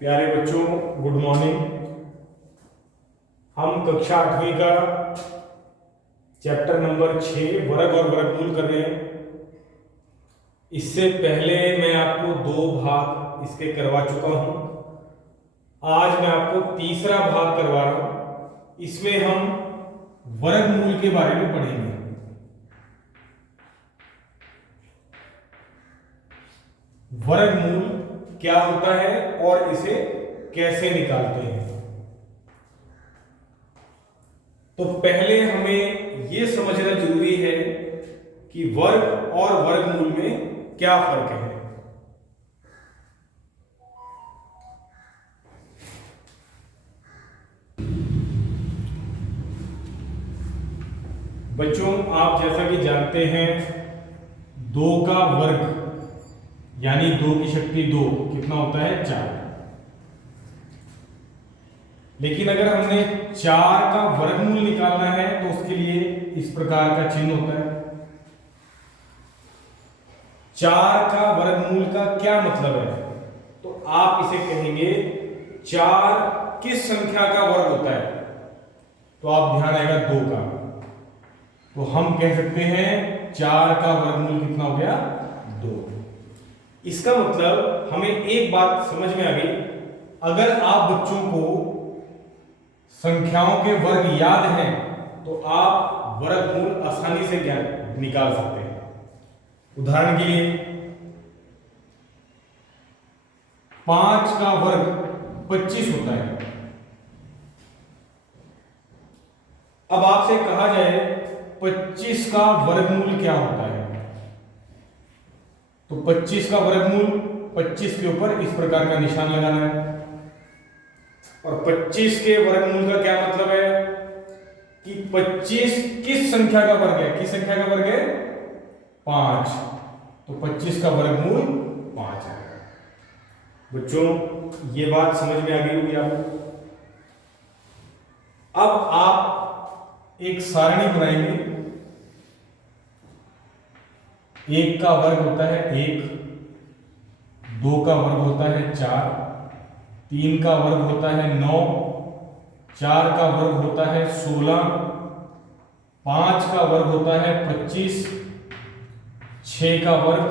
प्यारे बच्चों, good morning. हम कक्षा 8वीं का चैप्टर नंबर 6 वर्ग और वर्गमूल कर रहे हैं। इससे पहले मैं आपको 2 भाग इसके करवा चुका हूं। आज मैं आपको तीसरा भाग करवा रहा हूं। इसमें हम वर्गमूल के बारे में पढ़ेंगे। वर्गमूल क्या होता है और इसे कैसे निकालते हैं। तो पहले हमें यह समझना जरूरी है कि वर्ग और वर्गमूल में क्या फर्क है। बच्चों, आप जैसा कि जानते हैं 2 का वर्ग यानी 2 की शक्ति 2 कितना होता है 4। लेकिन अगर हमने 4 का वर्गमूल निकालना है तो उसके लिए इस प्रकार का चिन्ह होता है। 4 का वर्गमूल का क्या मतलब है? तो आप इसे कहेंगे 4 किस संख्या का वर्ग होता है? तो आप ध्यान आएगा 2 का। तो हम कह सकते हैं 4 का वर्गमूल कितना हो गया 2। इसका मतलब हमें एक बात समझ में आ गई, अगर आप बच्चों को संख्याओं के वर्ग याद हैं तो आप वर्गमूल आसानी से निकाल सकते हैं। उदाहरण के लिए 5 का वर्ग 25 होता है। अब आपसे कहा जाए 25 का वर्गमूल क्या होता है, तो 25 का वर्गमूल 25 के ऊपर इस प्रकार का निशान लगाना है। और 25 के वर्गमूल का क्या मतलब है कि 25 किस संख्या का वर्ग है? किस संख्या का वर्ग है? 5। तो 25 का वर्गमूल 5 है। बच्चों, ये बात समझ में आ गई होगी आपको। अब आप एक सारणी बनाएंगे। 1 का वर्ग होता है 1, 2 का वर्ग होता है 4, 3 का वर्ग होता है 9, 4 का वर्ग होता है 16, 5 का वर्ग होता है 25, 6 का वर्ग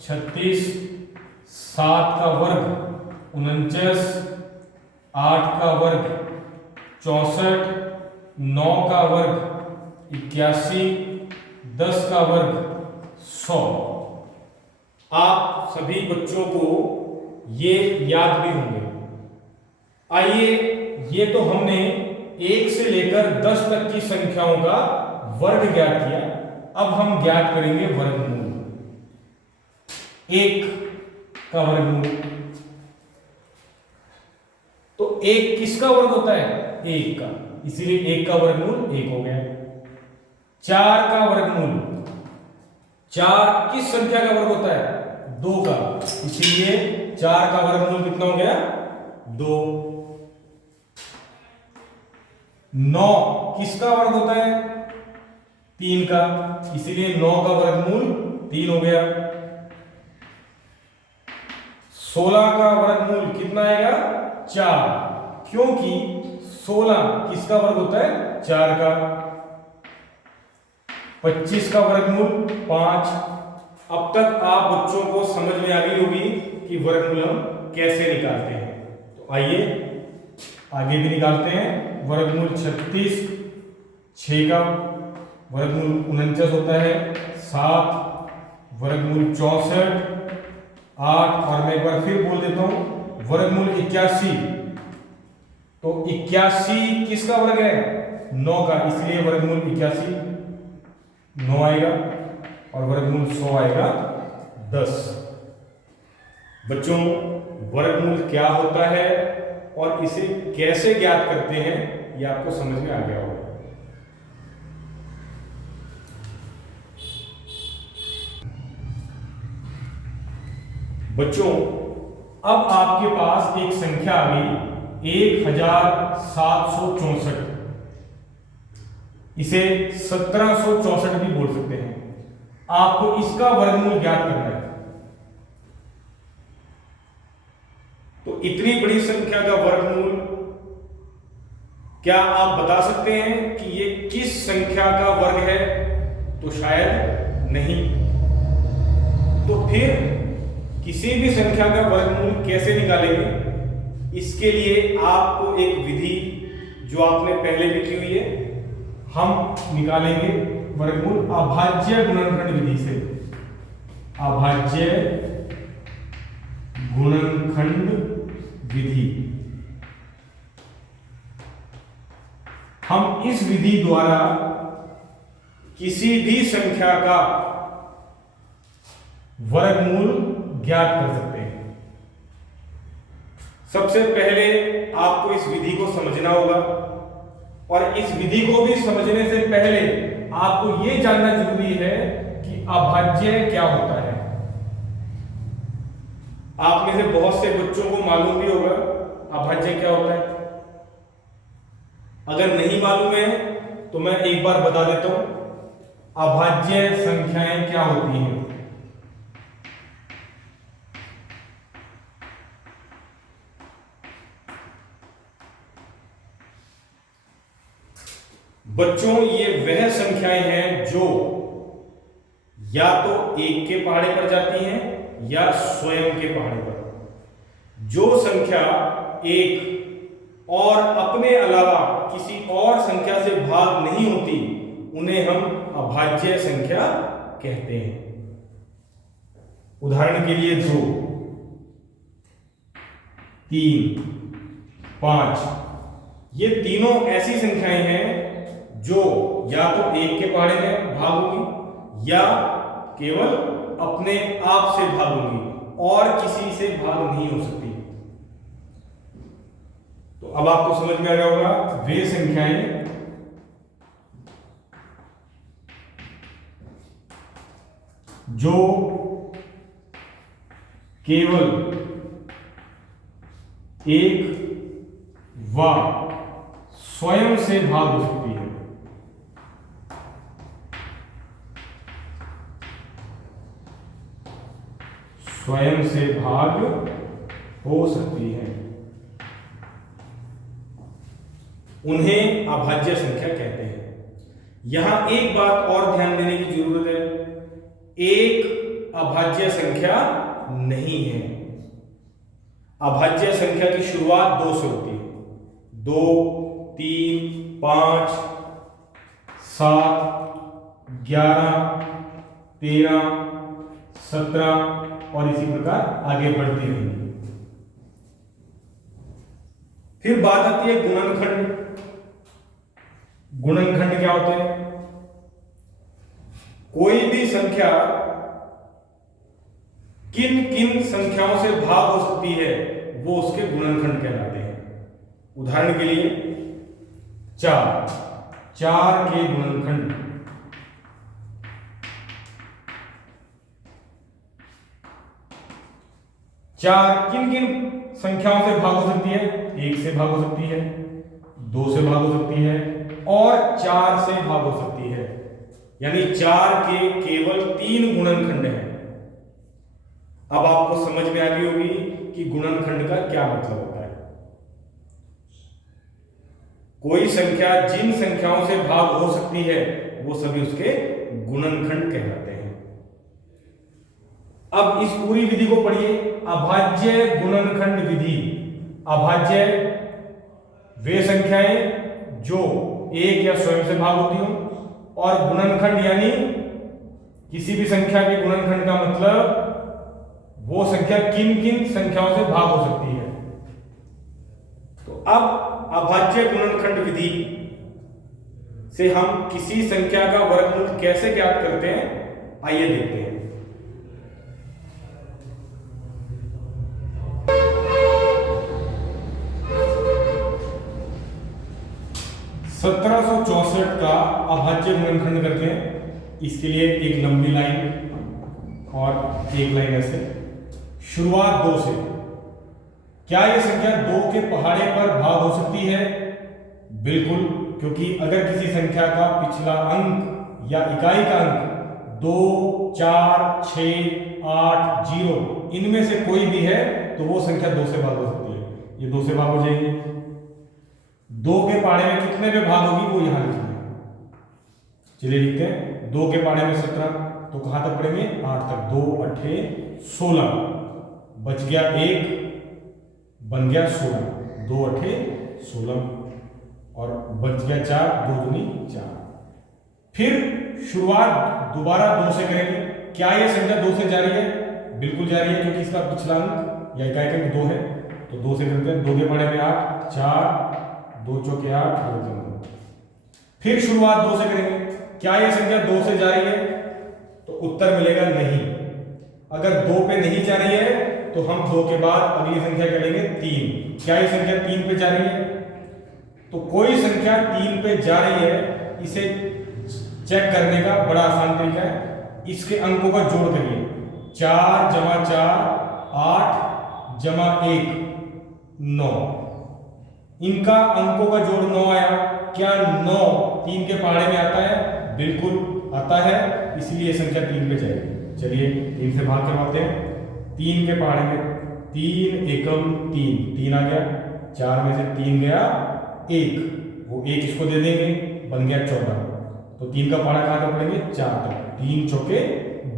36, 7 का वर्ग 49, 8 का वर्ग 64, 9 का वर्ग 81, 10 का वर्ग 100। आप सभी बच्चों को ये याद भी होंगे। आइए, ये तो हमने 1 से लेकर 10 तक की संख्याओं का वर्ग ज्ञात किया। अब हम ज्ञात करेंगे वर्गमूल। 1 का वर्गमूल, तो 1 किसका वर्ग होता है? 1 का, इसीलिए 1 का वर्गमूल 1 हो गया। 4 का वर्गमूल, 4 किस संख्या का वर्ग होता है? 2 का, इसीलिए 4 का वर्गमूल कितना हो गया 2। 9 किसका वर्ग होता है? 3 का, इसीलिए 9 का वर्गमूल 3 हो गया। 16 का वर्गमूल कितना आएगा 4, क्योंकि 16 किसका वर्ग होता है? 4 का। 25 का वर्गमूल 5। अब तक आप बच्चों को समझ में आ गई होगी कि वर्गमूल हम कैसे निकालते हैं। तो आइए आगे भी निकालते हैं। वर्गमूल 36, 6 का वर्गमूल 49 होता है, 7 वर्गमूल 64, 8 और मैं एक बार फिर बोल देता हूं वर्गमूल 81। तो 81 किसका वर्ग है? 9 का, इसलिए वर्गमूल 81 9 आएगा और वर्गमूल 100 आएगा 10। बच्चों, वर्गमूल क्या होता है और इसे कैसे ज्ञात करते हैं ये आपको समझ में आ गया होगा। बच्चों, अब आपके पास एक संख्या आ गई 1764। इसे 1764 भी बोल सकते हैं। आपको इसका वर्गमूल ज्ञात करना है। तो इतनी बड़ी संख्या का वर्गमूल क्या आप बता सकते हैं कि ये किस संख्या का वर्ग है? तो शायद नहीं। तो फिर किसी भी संख्या का वर्गमूल कैसे निकालेंगे? इसके लिए आपको एक विधि जो आपने पहले लिखी हुई है, हम निकालेंगे वर्गमूल अभाज्य गुणनखंड विधि से। अभाज्य गुणनखंड विधि। हम इस विधि द्वारा किसी भी संख्या का वर्गमूल ज्ञात कर सकते हैं। सबसे पहले आपको इस विधि को समझना होगा, और इस विधि को भी समझने से पहले आपको यह जानना जरूरी है कि अभाज्य क्या होता है। आप में से बहुत से बच्चों को मालूम भी होगा अभाज्य क्या होता है। अगर नहीं मालूम है तो मैं एक बार बता देता हूं अभाज्य संख्याएं क्या होती हैं। बच्चों, ये वह संख्याएं हैं जो या तो एक के पहाड़े पर जाती हैं या स्वयं के पहाड़े पर। जो संख्या एक और अपने अलावा किसी और संख्या से भाग नहीं होती उन्हें हम अभाज्य संख्या कहते हैं। उदाहरण के लिए 2, 3, 5, ये तीनों ऐसी संख्याएं हैं जो या तो एक के पहाड़े में भाग होंगी या केवल अपने आप से भाग होंगी और किसी से भाग नहीं हो सकती। तो अब आपको समझ में आ गया होगा वे संख्याएं जो केवल एक व स्वयं से भाग हो सकती है। स्वयं से भाग हो सकती है, उन्हें अभाज्य संख्या कहते हैं। यहां एक बात और ध्यान देने की जरूरत है, एक अभाज्य संख्या नहीं है। अभाज्य संख्या की शुरुआत 2 से होती है। 2, 3, 5, 7, 11, 13, 17 और इसी प्रकार आगे बढ़ती रहेगी। फिर बात आती है गुणनखंड। गुणनखंड क्या होते हैं? कोई भी संख्या किन किन संख्याओं से भाग हो सकती है वो उसके गुणनखंड कहलाते हैं। उदाहरण के लिए 4 के गुणनखंड 4 किन किन संख्याओं से भाग हो सकती है? 1 से भाग हो सकती है, 2 से भाग हो सकती है और 4 से भाग हो सकती है। यानी 4 के केवल 3 गुणनखंड हैं। अब आपको समझ में आ गई होगी कि गुणनखंड का क्या मतलब होता है। कोई संख्या जिन संख्याओं से भाग हो सकती है वो सभी उसके गुणनखंड कहलाते हैं। अब इस पूरी विधि को पढ़िए, अभाज्य गुणनखंड विधि। अभाज्य वे संख्याएं जो एक या स्वयं से भाग होती हो, और गुणनखंड यानी किसी भी संख्या के गुणनखंड का मतलब वो संख्या किन किन संख्याओं से भाग हो सकती है। तो अब अभाज्य गुणनखंड विधि से हम किसी संख्या का वर्गमूल कैसे ज्ञात करते हैं, आइए देखते हैं। 1764 का अभाज्य गुणनखंड करते हैं। इसके लिए एक लंबी लाइन और एक लाइन ऐसे, शुरुआत 2 से। क्या यह संख्या 2 के पहाड़े पर भाग हो सकती है? बिल्कुल, क्योंकि अगर किसी संख्या का पिछला अंक या इकाई का अंक 2, 4, 6, 8, 0 इनमें से कोई भी है तो वो संख्या 2 से भाग हो सकती है। ये 2 से भाग हो जाएगी। 2 के पहाड़े में कितने पे भाग होगी वो यहां लिखना है। चलिए लिखते हैं 2 के पहाड़े में 17, तो कहां तक पढ़ेंगे 8 तक। 2 8 16, बच गया 1, बन गया 16। 2 8 16 और बच गया 4, 2 दूनी 4। फिर शुरुआत दोबारा 2 से करेंगे। क्या ये संख्या 2 से जारी है? बिल्कुल जारी है, क्योंकि इसका पिछला अंक या इकाई अंक 2 है। तो 2 से करते हैं। 2 के पहाड़े में 8, 4, 2 चौके 8, 2 2। फिर शुरुआत 2 से करेंगे। क्या ये संख्या 2 से जारी है? तो उत्तर मिलेगा नहीं। अगर 2 पे नहीं जा रही है तो हम 2 के बाद अगली संख्या करेंगे 3। क्या ये संख्या 3 पे जा रही है? तो कोई संख्या 3 पे जा रही है, इसे चेक करने का बड़ा आसान तरीका है। इसके अंकों का जोड़ करिए। 4 + 4 8 + 1 9। इनका अंकों का जोड़ 9 आया। क्या 9 3 के पहाड़े में आता है? बिल्कुल आता है, इसलिए संख्या 3 पे जाएगी। चलिए 3 से भाग करवाते हैं। 3 के पहाड़े में 3 एकम 3, 3 आ गया। 4 में से 3 गया 1, वो 1 इसको दे देंगे, बन गया 14। तो 3 का पहाड़ा कहां तक पड़ेंगे? 4 तक। 3 चौके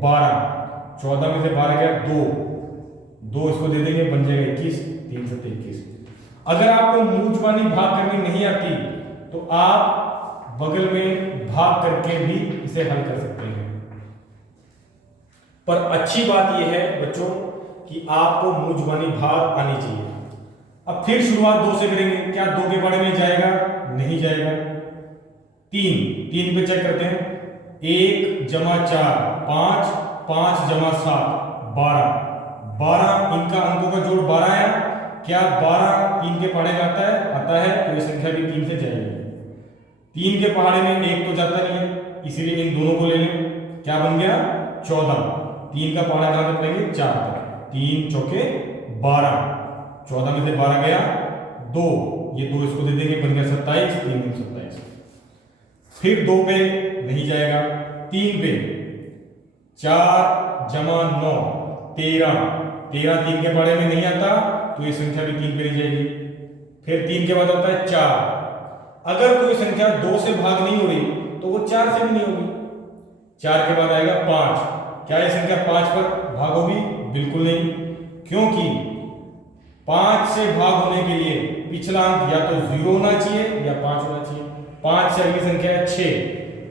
12, 14 में से 12 गया 2, 2 इसको दे देंगे, बन जाएगा 21। 3 7 21। अगर आपको मूंजबानी भाग करनी नहीं आती तो आप बगल में भाग करके भी इसे हल कर सकते हैं। पर अच्छी बात यह है बच्चों कि आपको मूंजबानी भाग आनी चाहिए। अब फिर शुरुआत 2 से करेंगे। क्या 2 के पहाड़े में जाएगा? नहीं जाएगा। 3 पे चेक करते हैं। 1 + 4 5, 5 + 7 12, 12 इनका अंकों का जोड़ 12 है। क्या 12 3 के पहाड़े में आता है? आता है, तो ये संख्या भी 3 से जाएगी। 3 के पहाड़े में 1 तो जाता नहीं है, इसीलिए इन दोनों को ले लें। क्या बन गया? 14। 3 का पहाड़ा कहां तक पड़ेंगे? 4 तक। 3 चौके 12, 14 में से 12 गया 2, ये 2 इसको दे देंगे, बन गया 27। 3 दूनी 27। फिर 2 पे नहीं जाएगा। 3 पे 4 + 9 13, 13 3 के पहाड़े में नहीं आता, तो ये संख्या भी 3 पे नहीं जाएगी। फिर 3 के बाद आता है 4। अगर कोई संख्या 2 से भाग नहीं हो रही तो वो 4 से भी नहीं होगी। 4 के बाद आएगा 5। क्या ये संख्या 5 पर भाग होगी? बिल्कुल नहीं, क्योंकि 5 से भाग होने के लिए पिछला अंक या तो 0 होना चाहिए या 5 होना चाहिए। 5 से अगली संख्या है 6,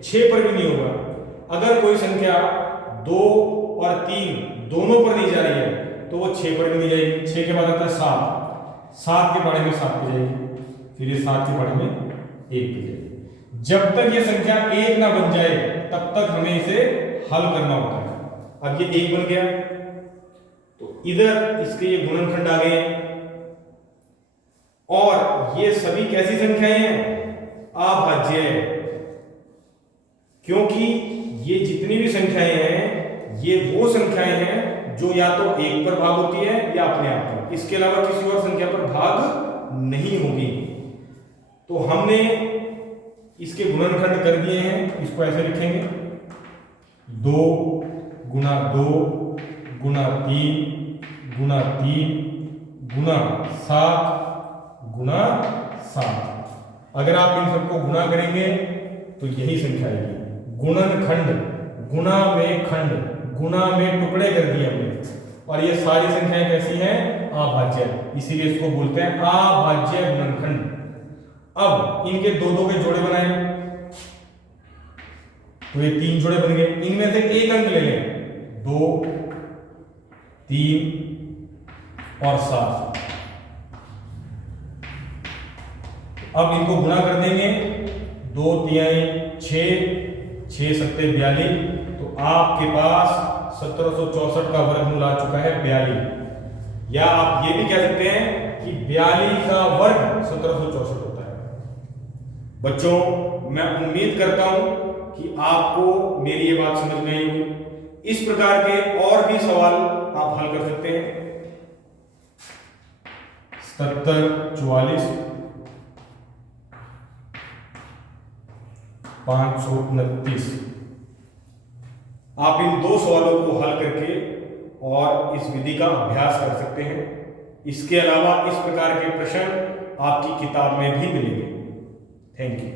6 पर भी नहीं होगा। अगर कोई संख्या 2 और 3 दोनों पर नहीं जा रही है तो वो 6 पर भी नहीं जाएगी। 6 के बाद आता है 7, 7 के पहाड़े में 7 पे जाएगी। फिर ये 7 के पहाड़े में 1 पे जाएगी। जब तक ये संख्या 1 ना बन जाए तब तक हमें इसे हल करना होता है। अब ये 1 बन गया तो इधर इसके ये गुणनखंड आ गए और ये सभी कैसी संख्याएं हैं? अभाज्य। क्योंकि ये जितनी भी संख्याएं हैं ये वो संख्याएं हैं जो या तो 1 पर भाग होती है या अपने आप पर, इसके अलावा किसी और संख्या पर भाग नहीं होगी। तो हमने इसके गुणनखंड कर दिए हैं। इसको ऐसे लिखेंगे 2 × 2 × 3 × 3 × 7 × 7। अगर आप इन सबको गुणा करेंगे तो यही संख्या आएगी। गुणनखंड, गुणा में खंड, गुणा में टुकड़े कर दिए हमने, और ये सारी संख्याएं कैसी हैं? अभाज्य। इसीलिए इसको बोलते हैं अभाज्य गुणनखंड। अब इनके 2-2 के जोड़े बनाए तो ये 3 जोड़े बन गए। इनमें से एक अंक ले लें, 2 3 और 7। अब इनको गुणा कर देंगे, 2 3 6, 6 7 42। तो आपके पास 1764 का वर्गमूल आ चुका है 42। या आप ये भी कह सकते हैं कि 42 का वर्ग 1764 होता है। बच्चों, मैं उम्मीद करता हूं कि आपको मेरी ये बात समझ में आई होगी। इस प्रकार के और भी सवाल आप हल कर सकते हैं। 77 44 529। आप इन 2 सवालों को हल करके और इस विधि का अभ्यास कर सकते हैं। इसके अलावा इस प्रकार के प्रश्न आपकी किताब में भी मिलेंगे। Thank you.